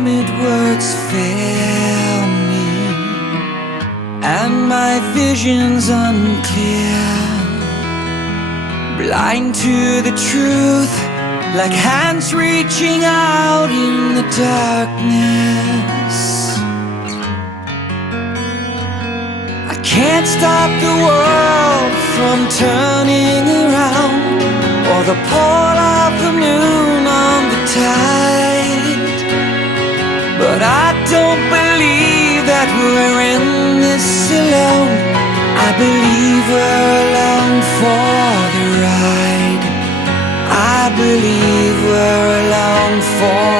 moment words fail me, and my vision's unclear, blind to the truth, like hands reaching out in the darkness. I can't stop the world from turning around, or the pull of the moon on the tide. But I don't believe that we're in this alone. I believe we're along for the ride. I believe we're along for